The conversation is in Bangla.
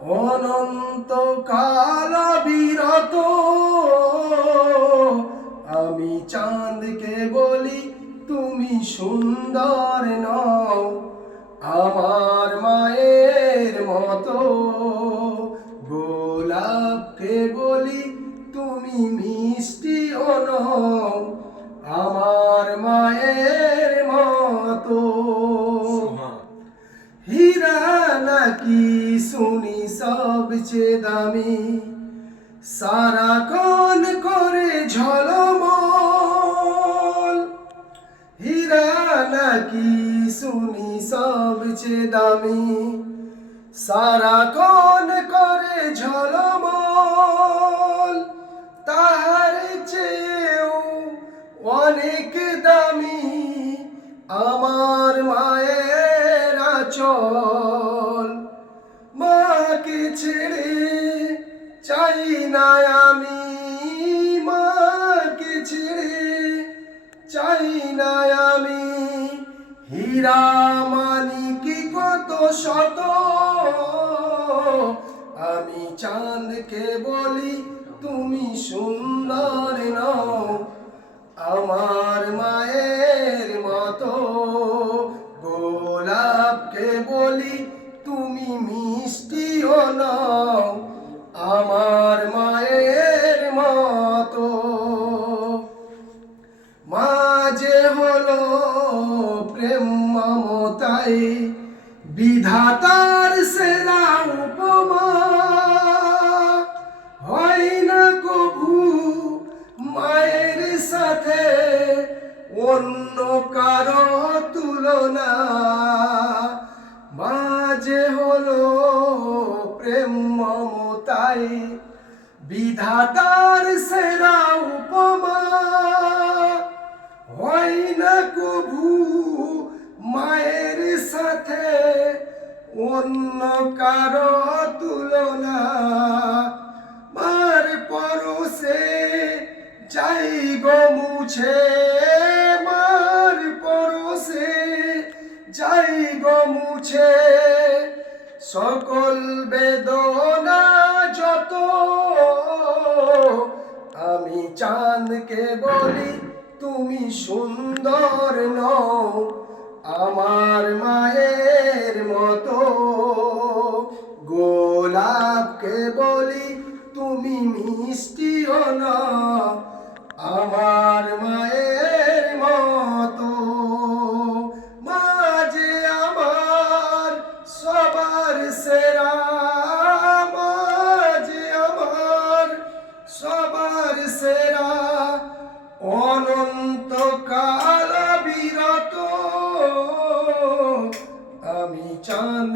অনন্ত কাল বিরত আমি চাঁদকে বলি তুমি সুন্দর নও আমার মায়ের মতো। গোলাপকে বলি তুমি মিষ্টি নও আমার মায়ের মতো। হীরা নাকি শুনি সবচেয়ে দামি সারাক্ষণ করে ঝলমল। হীরা নাকি শুনি সবচেয়ে দামি সারাক্ষণ করে ঝলমল। তাহার চেয়েও অনেক দামি, আমার মায়ের আচল। চাই না আমি মাকে ছেড়ে চাই না আমি। হীরা মানিকি কত শত? আমি চাঁদকে বলি, তুমি সুন্দর নও। হলো প্রেম মমতাই, বিধাতার সেরা উপমা। হয় না কভু মায়ের সাথে অন্য কারও তুলনা। মাঝে হলো প্রেম মমতাই, বিধাতার সেরা উপমা। না কভু মায়ের সাথে অন্য কারও তুলনা? মার পরশে যাই গো মুছে, মার পরশে যাই গো মুছে। সকল বেদনা যত, আমি চাঁদকে বলি তুমি সুন্দর নও আমার মায়ের মতো। গোলাপকে বলি তুমি মিষ্টিও না আমার মায়ের